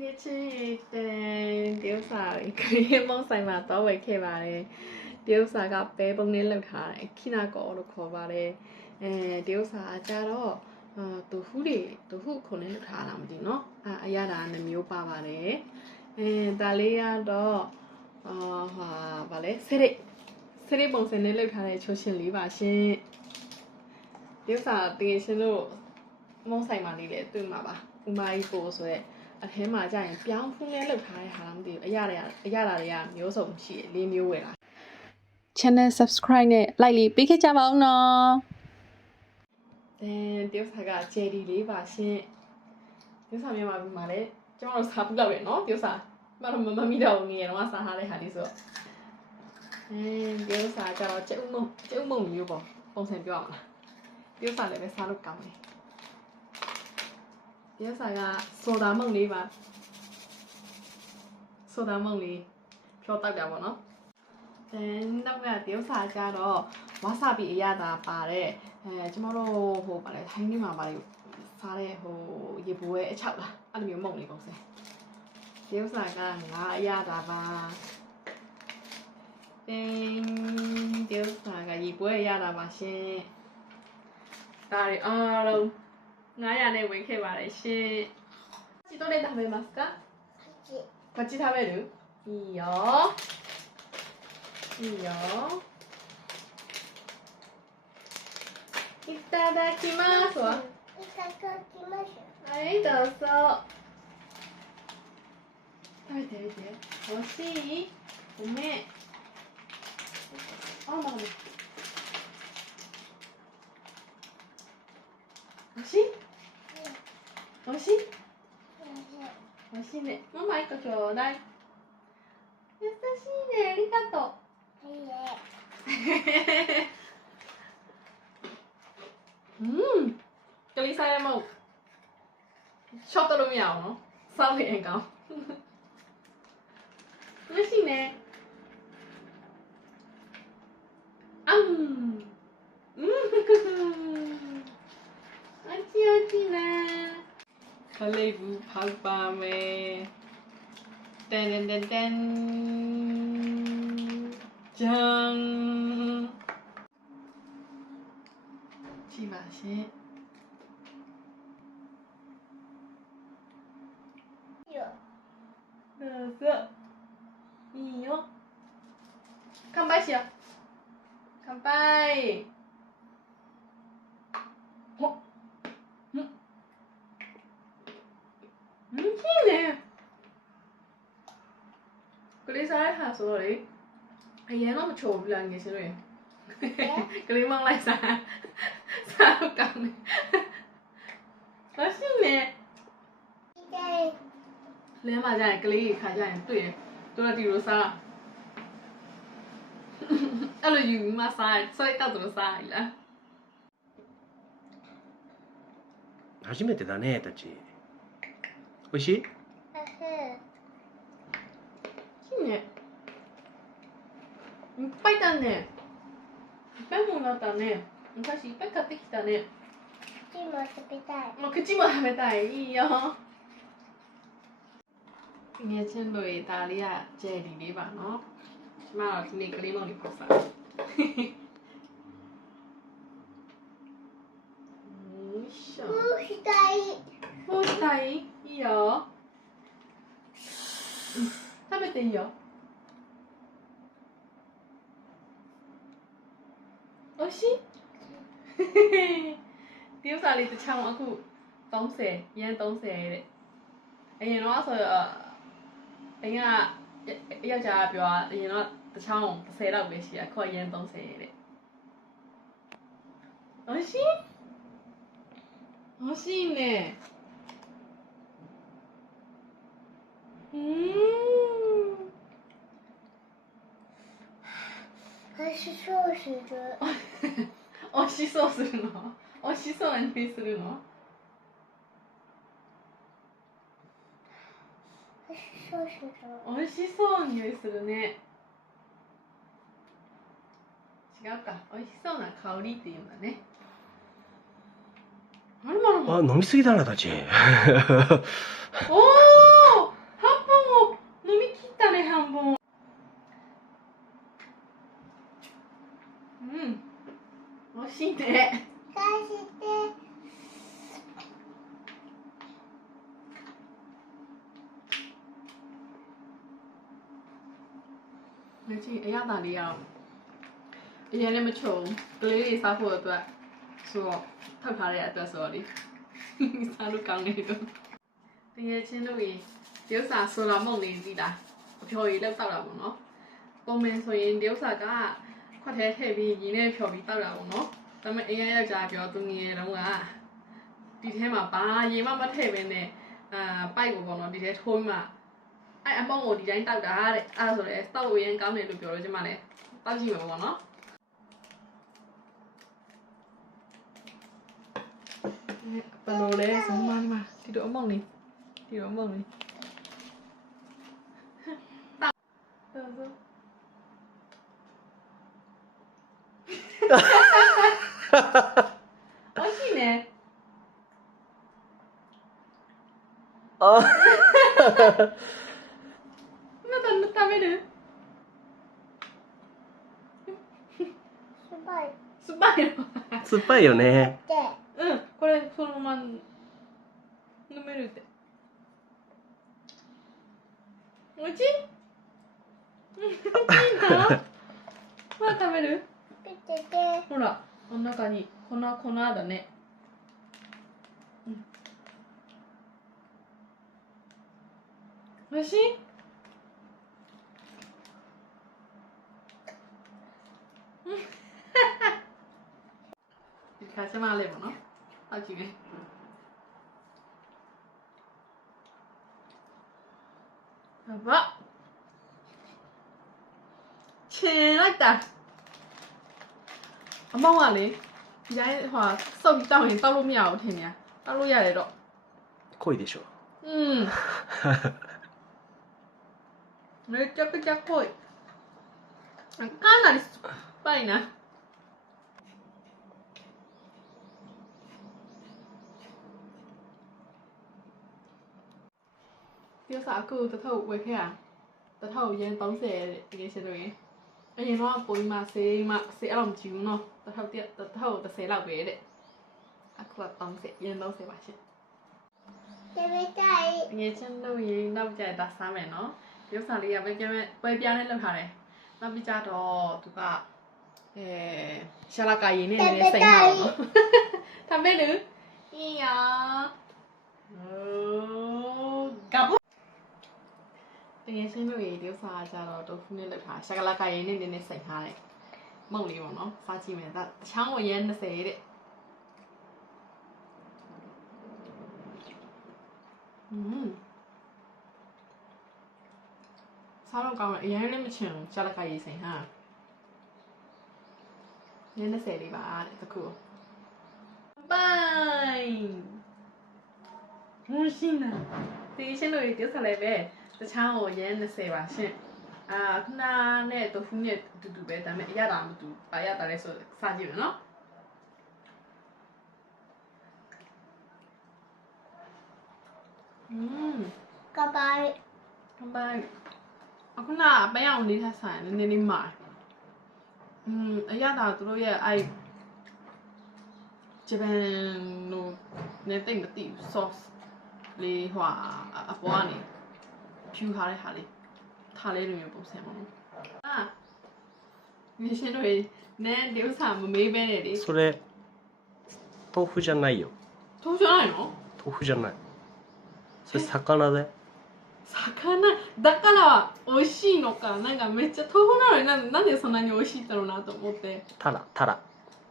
ငယ်ချင်းတရုတ်စာခရီးမုံဆိုင်မှာတော့ဝယ်ခဲ့ပါတယ်တရုတ်စာကပဲပုံနဲ့လောက်ထားတယ်ခိနာကောလို့ခေါ်ပါတယ်တရုတ်စာကြတော့တူဟုခုနဲ့လောက်ထားတာမသိနော်အရသာနှမျိုးပါပါတယ်ဒါလေးကတော့ဗာလဲစရိတ်ပုံစံနဲ့လောက်ထားတဲ့ချိုးရှင်လေးပါရှင်တရုတ်စာတကယ်ရှင်လို့မုံဆိုင်မှာလေးလေတွေ့မှာပါဥမာကြီးပို့ဆိုရဲအထဲမှာကြာရင်ပြောင်းဖူးနဲ့လောက်ထားတဲ့ဟာလားမသိဘူးအရသာတွေကမျိုးစုံရှိတယ်၄မျိုးဝယ်လာ channel subscribe နဲ့ like လေးပေးခဲ့ကြပါဦးနော်တရုတ်စာကဂျယ်ဒီလေးပါရှင်တရုတ်စာမြန်မာပြည်မှာလည်းကျွန်တော်တို့စားပူလောက်ရယ်နော်တရုတ်စာမမီတော့ငယ်တော့စားထားတဲ့ဟာလေးဆိုတရုတ်စာကျတော့ကျုပ်မုံမျိုးပေါ့ပုံစံပြောရမှာတရုတ်စာလည်းပဲစားလို့ကောင်းတယ်တရုတ်စာကဆိုတာမုံလေးပါဆိုတာမုံလေးဖြောတောက်ကြပါတော့နောက်ကတရုတ်စာကြတော့ဝါဆာဘီအရသာပါတဲ့ကျမတို့ဟိုပါလေထိုင်းနေမှာပါလေစားတဲ့ဟိုရေဘိုးရဲ့အချောက်လားအဲ့လိုမျိုးမုံလေးပုံစံတရုတ်စာကငါအရသာပါတရုတ်စာကရေဘိုးရဲ့အရသာပါရှင်ဒါတွေအားလုံး900နဲ့ဝင်ခဲ့ပါတယ်ရှင်ချီတော့လည်း食べますかこっち食べるいいよいいよいただきますわいただきますはいどうぞ食べてみて美味しいごめんあ、まだ美味しい美味しい美味しいねママ1個ちょうだい優しいねありがとうကလေးစားရမဟုတ်ရှော့တော့လို့မရအောင်နော်စောက်ရင်ကောင်းမရှိနဲ့အချီနာခလေးဘူးဖောက်ပါမယ်တန်ဂျန်ကြည့်ပါရှင်どうぞいいよ乾杯しよう乾杯おいいねကလေးစားရဟာဆိုတော့လေအရင်တော့မချိုဘူးလားငယ်ချင်းတွေကလေးမောင်းလိုက်စားလို့ကောင်းတယ်မရှိနဲ့လဲမှာကြရင်ကလေးခါကြရင်တွေ့တယ်တို့တော့ဒီလိုစားအဲ့လိုယူမစားစိုက်တော့တို့စားလား初めてだねたちおいしいいいねいっぱいだねいっぱいもんだったね昔いっぱい買ってきたね口も食べたい口も食べたいいいよငယ်ချင်းတို့ဒါလေးကဂျယ်ဒီလေးပါနော်ကျမတို့ဒီနေ့ကလေးမုံလေးပေါ့စားしたいもうしたいいいよ食べていいよおいしいဒီဥစားလေးတစ်ချောင်းအခု30ရန်30တဲ့အရင်တော့ဆိုအရင်ကယောက်ျားပြောအရင်တော့တစ်ချောင်း30လောက်ပဲရှိရခေါ်ရန်30တဲ့おいしい美味しいね美味しそうする美味しそうするの美味しそうな匂いするの美味しそうする美味しそうな匂いするね違うか美味しそうな香りっていうんだねあ、飲みすぎだなたちおお 네. 返して。 그렇지. 애야다리야. 얘는 뭐 총. 글리 사포 또. 소. 탑하래 또 소리. 사루 강내도. တကယ်ချင်းတို့ရေတရုတ်စာဆိုလာမုံလေးစီးတာအဖျော်ရည်လောက်တောက်တာပေါ့နော်ပုံမှန်ဆိုရင်တရုတ်စာကခွက်ထဲထည့်ပြီးရင်းနဲ့ဖျော်ပြီးတောက်တာပေါ့နော်ဒါပေမဲ့အရင်ယောက်ျားပြောသူငယ်တုန်းကဒီထဲမှာဘာရေမှမထည့်ဘဲနဲ့ပိုက်ကိုပေါ့နော်ဒီထဲထိုးမှအဲ့အပေါင်းကိုဒီတိုင်းတောက်တာတဲ့အဲ့ဒါဆိုလည်းတောက်လို့ရင်ကောင်းတယ်လို့ပြောလို့ကျမလည်းတောက်ကြည့်မှာပေါ့နော်ဘယ်လိုလဲဆုံးမမှာဒီတော့အမောင်လေးဒီတော့အမောင်လေးတောက်တော့အရှိနေ 아. မတမ်းတာမဲတယ် すごい。 စပိုင် 스파이요 네. で。うんこれそのまま飲めるっておいしいおいしいんだまだ食べる見てて。ほらこの中に粉だねおいしい가슴 알레모노 나중에 봐봐 진하다 엄마가 래 이제 화 썩이 따면 따로 미야오 테냐 따로 해야 돼 코이 되셔.めちゃくちゃ濃いかなり酸っぱいなเดี๋ยวสากูจะเท่าไว้แค่จะเท่าเย็นต้องเสียเดี๋ยวเฉยเลยไอ้ยังว่าปุ๋ยมาเสียอารมณ์จิ๋วเนาะจะเท่าเตี้ยจะเท่าจะเสียหลักเวเด็อะกูต้องเสียเย็นต้องเสียว่าใช่ 食べたい。 เงี้ยฉันดูยีนับใจตัดซ้ำเนาะเดี๋ยวสาลีไปแกไปပြားနဲ့လောက်ထားတယ်နောက်ပြီးကြတော့သူကရှာလာကာရင်းနဲ့နည်းနည်းစိတ်ထားတော့နော်ทำไปหรืออีหยากับတကယ်ရှင်းလို့ရေဒီဥစားကြတော့တိုဖူးနဲ့လောက်ထားရှာလာကာရင်းနဲ့နည်းနည်းစိတ်ထားတယ်မုံလေးပေါ့နော်စားကြည့်မယ်ဒါတချောင်းကိုရဲ20တဲ့စားတော့ကောင်းတယ်အရင်လည်းမချင်ရှာလာကာရေးစိတ်ဟာနည်း20လေးပါတဲ့တခုဘိုင်မရှင်းလားဒီရှင်းလို့ဒီစားလိုက်ပဲတချောင်းကိုရဲ20ပါရှင့်ခုနနဲ့တိုဖူးနဲ့အတူတူပဲဒါပေမဲ့အရတာမတူပါရတာလဲဆိုစားကြည့်မယ်နော်乾杯。乾杯အခုနအပန်းအောင်လေးထပ်ဆိုင်နည်းနည်းလေးမာအရတာသူတို့ရဲ့အဲ့ဂျပန်လိုနဲ့တိတ်မသိဘူး sauce လေးဟွာအပေါ်ကနေဖြူထားတဲ့ဟာလေးထားလေးလိုမျိုးပုံစံပေါ့နော်ဒီရှင်းတို့နဲ့ဒီဥစားမမေးပဲနဲ့လေ それ豆腐じゃないよ。 ထိုးချလိုက်နော် 豆腐じゃない。それ魚で。魚だから美味しいのかなんかめっちゃ豆腐なのになんでそんなに美味しいんだろうなと思ってタラタラ。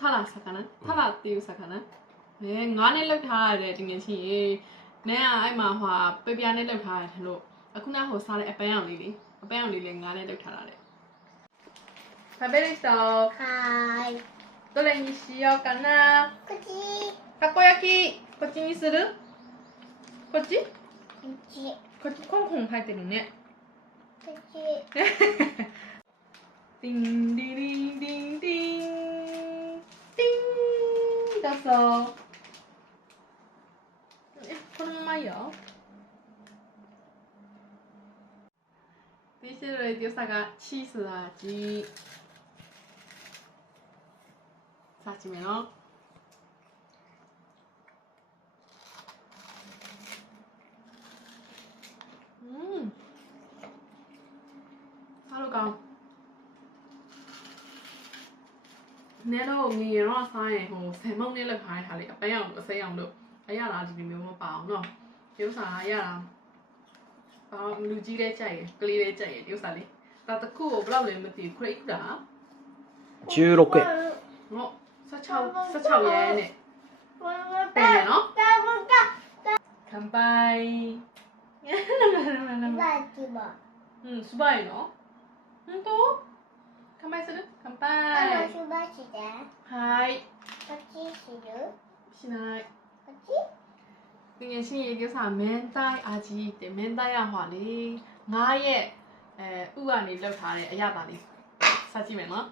タラ魚タラっていう魚ငါးနဲ့လောက်ထားရတယ်တကယ်ရှိရင်နဲအဲ့မှာဟွာပြပြနဲ့လောက်ထားရတယ်လို့အခုနဟိုစားတဲ့အပန်းအောင်လေးလေအပန်းအောင်လေးလေငါးနဲ့လောက်ထားတာလေ食べる人はーい。どれにしようかなこっち。たこ焼きこっちにするこっちこっち。こっちコンコン入ってるねこっち。ディンディリンディンディンディンどうぞこのままいいよディシルレディオサがチーズ味စားကြည့်မယ်နော်စားလို့ကောင်းနဲတော့ငရေတော့စားရင်ဟိုဆယ်မုံနဲ့လောက်ထားတဲ့ဟာလေးအပန်းအောင်အစိမ်းအောင်လို့အရသာဒီမျိုးမပါအောင်နော်ဒီဥစ္စာအရသာဘာလူကြီးလေးကြိုက်ရယ်ကလေးလေးကြိုက်ရယ်ဒီဥစ္စာလေးဒါတခုကိုဘယ်လောက်လဲမသိဘူးခရိတ်တာ 16円ငေါ16ရဲနဲ့တယ်မယ်နော်ခံပိုင်စပိုင်နော်ဟန်တော့ခံပိုင်စတယ်ခံပိုင်ဟိုင်းရှင်လိုက်ငယ်ချင်းရေကိစ္စမင်းတိုင်းအာကြီးတယ်မင်းတိုင်းရဟွာလေ9ရက်ဥကနေလောက်ထားတဲ့အရသာလေးစကြည့်မယ်နော်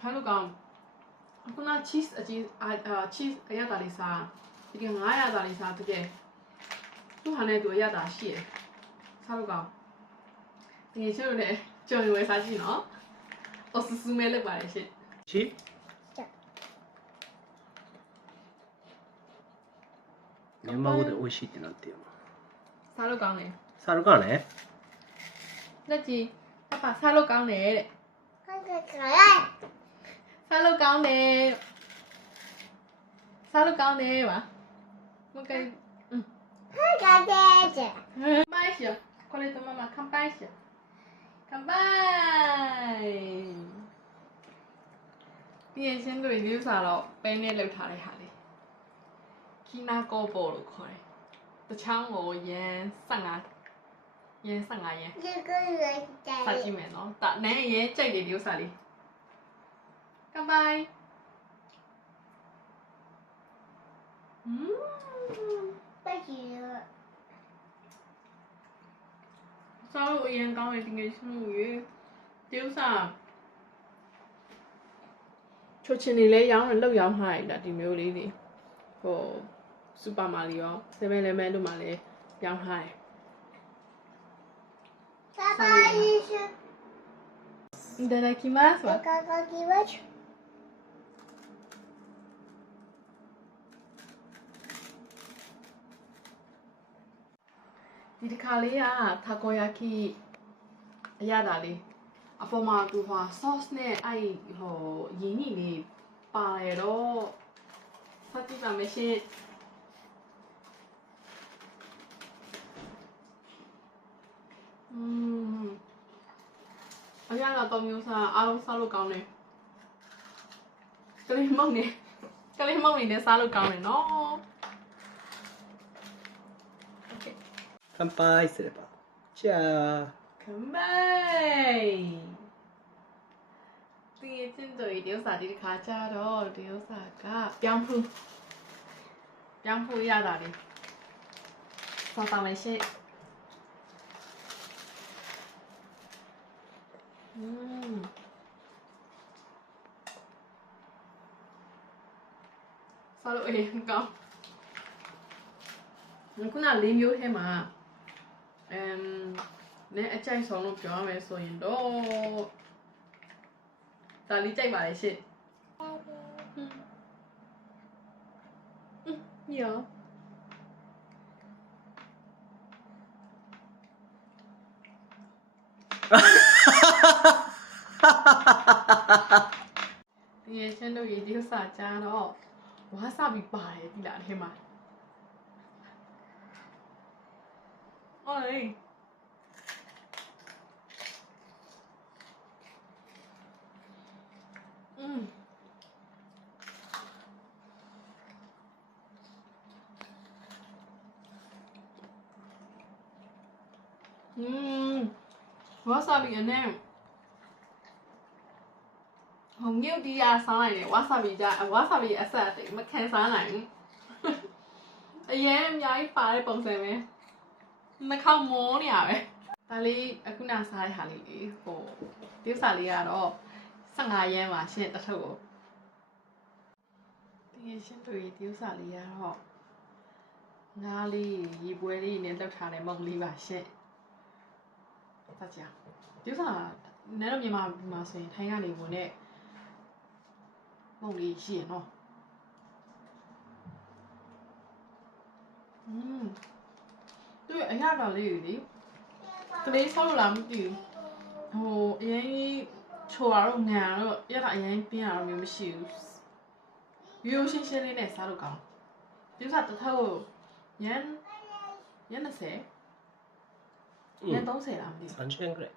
ဟာလို့ကောင်းအခုန cheese အကြီးcheese အရသာလေးစားတကယ်900သာလေးစားတကယ်သူ့ဟာနဲ့သူအရသာရှိတယ်စားလို့ကောင်းတကယ်ချို့လည်းကြုံရွယ်စားကြည့်နော်おすすめလုပ်ပါလေရှင့်しမြန်မာ語で美味しいってなんていうのစားလို့ကောင်းတယ်စားလို့ကလည်းလက်ကြီးပပစားလို့ကောင်းတယ်တဲ့စားလို့ကောင်းတယ်စားလို့ကောင်းတယ်ပါမကဲမိုင်းရှ်ကိုလေးတော့မမခံပိုင်ရှ်ခံပိုင်ပြင်ရှင်းတို့ဒီဥစားတော့ပဲနဲ့လောက်ထားတဲ့ဟာလေးခီနာကောပေါ်လို့ခေါ်တယ်တချောင်းကိုရန်15ရန်စားကြည့်မယ်နော်ဒါနဲ့ရဲကြိုက်တယ်ဒီဥစားလေးခံပိုင်စားလို့အရင်ကောင်းတယ်ဒီငယ်ချင်းတို့ရေဒီဥစားချိုချင်နေလဲရောင်းတယ်လောက်ရောင်းထားတယ်ဒါဒီမျိုးလေးတွေဟိုစူပါမာလီရော7-Elevenတို့မှာလည်းရောင်းထားတယ်いただきますわဒီတစ်ခါလေးကထာကိုယာကီအရသာလေးအပေါ်မှာသူဟို sauce နဲ့အဲ့ဟိုရင်းနှီးလေးပါရတော့စတိပါမရှိအရသာတော့မျိုးစားအားလုံးစားလို့ကောင်းတယ်ကလေးမောင်နေနဲ့စားလို့ကောင်းတယ်နော်乾杯すればじゃあ乾杯ဒီချင်းတို့ဒီဥစားဒီတစ်ခါကြတော့ဒီဥစားကပြောင်းဖူးရတာလေစားပါမယ်ရှင့်စားလို့အရင်ကောင်းခုန၄မျိုးထဲမှာနဲ့အကြိုက်ဆုံးလို့ပြောရမယ်ဆိုရင်တော့ဒါလေးကြိုက်ပါလေရှင့်ရောဒီချင်းတို့ရေဒီစာကြတော့ဝါဆာဘီပါတယ်ဒီလားထဲမှာအော်လေဝါဆာဘီနဲ့ဟိုမြုပ်ဒီယာစားလိုက်တယ်ဝါဆာဘီကြဝါဆာဘီအဆက်မခံစားနိုင်ဘူးအရင်အများကြီးပါတဲ့ပုံစံပဲနှာခေါင်းမောနေရပဲဒါလေးအခုနစားတဲ့ဟာလေးလေဟိုဒီဥစားလေးကတော့15ရန်ပါရှင့်တစ်ထုပ်ကိုဒီရှင်းတွေ့ဒီဥစားလေးကတော့ ငါးလေးရေပွဲလေးနဲ့လှုပ်ထားတဲ့မုံလေးပါရှင့်ဆက်ကြဒီဥစ္စာနည်းတော့မြန်မာမှာဆိုရင်ထိုင်းကနေဝင်တဲ့မုံလေးရှိရနော်သူအရတော်လေးလေကလေးဆောက်လို့လားမသိဘူးဟိုအရင်ချိုရတော့ငံတော့ရတာအရင်ပြင်းရတော့မျိုးမရှိဘူးရိုးရှင်းရှင်းလေးနဲ့စားလို့ကောင်းဒီဥစ္စာတစ်ထပ်ကိုရန်20ရန်30လားမသိဘူး3000くらい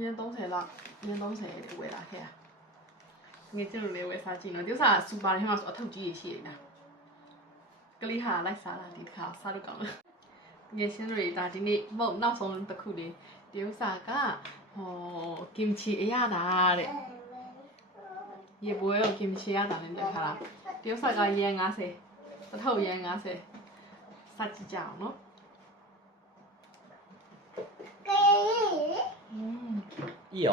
ရန်30လောက်ရန်30ဝယ်လာခဲ့ငွေကျလို့လေးဝယ်စားကြည့်နော်ဒီဥစ္စာစူပါထဲမှာဆိုအထုပ်ကြီးရှိနေတာကလေးဟာလိုက်စားလာဒီတစ်ခါစားလို့ကောင်းတယ်ငယ်ချင်းတွေဒါဒီနေ့မဟုတ်နောက်ဆုံးတစ်ခုလေးဒီဥစ္စာကဟိုကင်ချီအရသာတဲ့ရေပွဲကိုကင်ချီရတာနဲ့တက်ထားတာဒီဥစ္စာကရန်50တစ်ထုပ်ရန်50စားကြည့်ကြအောင်နော်いいよ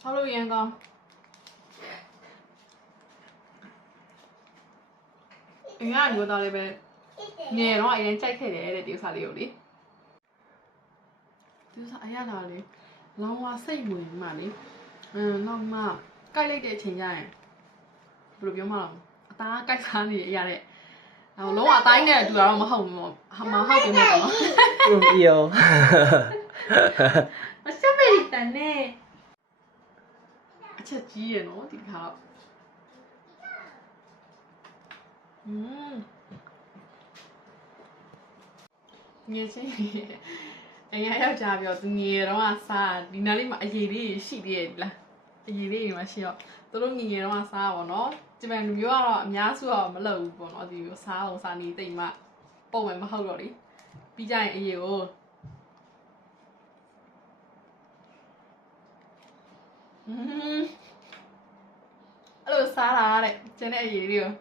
ဆောက်လို့ရန်ကောင်းအင်္ဂါမျိုးသားလေးပဲငယ်တော့အရင်ကြိုက်ခဲ့တယ်တဲ့ဒီဥစ္စာလေးကိုလေဒီဥစ္စာအရသာလေးလောင်းဝစိတ်ဝင်မှလေနောက်မှကြိုက်လိုက်တဲ့အချိန်ကျရင်ဘယ်လိုပြောမှတော့အသားကြိုက်စားနေရတဲ့လုံးဝအတိုင်းနဲ့အတူတော့မဟုတ်ဘူးမဟုတ်ဘူးပေါ့နော်いいよမစမေးတန်နဲ့အချက်ကြီးရနော်ဒီခါတော့ငယ်ချင်းအရင်ယောက်ျားပြောသူငယ်တော့စားဒီနားလေးမှာအရေးလေးရှိသေးရဲ့လားအရေးလေးမှာရှိတော့သူတို့ငယ်တော့စားပါတော့ဂျပန်လူမျိုးကတော့အများစုတော့မလုပ်ဘူးပေါ့နော်ဒီစားအောင်စားနေတိတ်မှပုံမှန်မဟုတ်တော့လေပြီးကြရင်အရေးကိုအဲ့လိုစားလာတဲ့ကျန်တဲ့အရေးလေးကို